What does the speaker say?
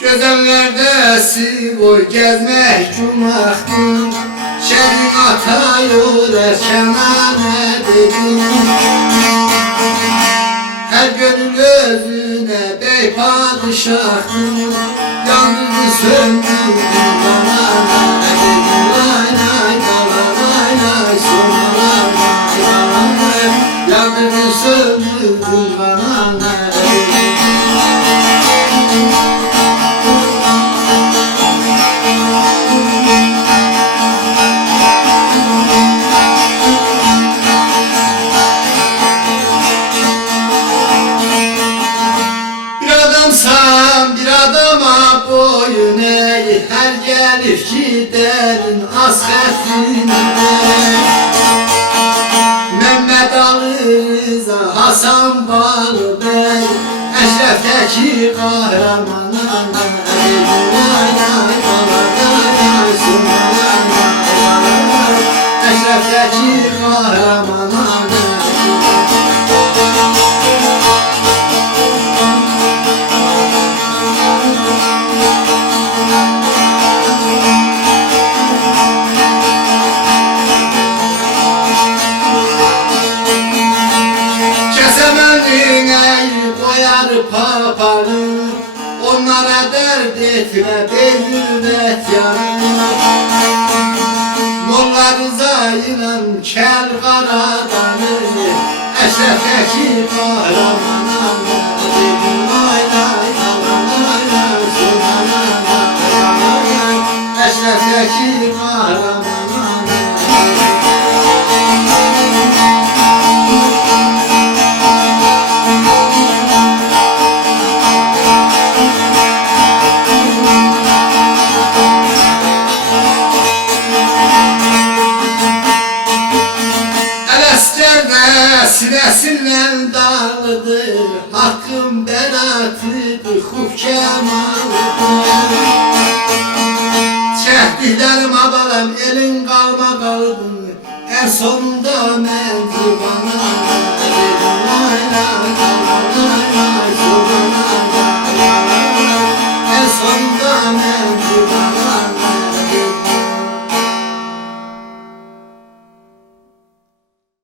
Gözəllerdəsi boy gezmek cumaktır. Şerin atayır erkənə dedim. Her gönül özüne bey padişahtır. Yandırdı söndürdü bana dedim. Lay lay bala lay lay sonra lay lay lay. Yandırdı söndürdü bana dedim. Bir adama boyun eğ, her gelip giderin hasretine. Mehmet Ali Rıza, Hasan Balıbey, Eşref'teki kahramana lay lay lay sonra lay. Eşref'teki kahramana koyar papanı, onlara dert etme bir hürmet yanı. Molla Rıza ile kel Karadan'ı, Eşref'teki kahramana dedim. Lay lay lay lay sonra lay lay. Eşref'teki kahramana. Sinesinden dağlıdır, hakkım beratıdır, huf kemalıdır. Çektiklerim abalam, elin kalma kaldım, en sonunda menzil bana dedim. Lay lay lay lay.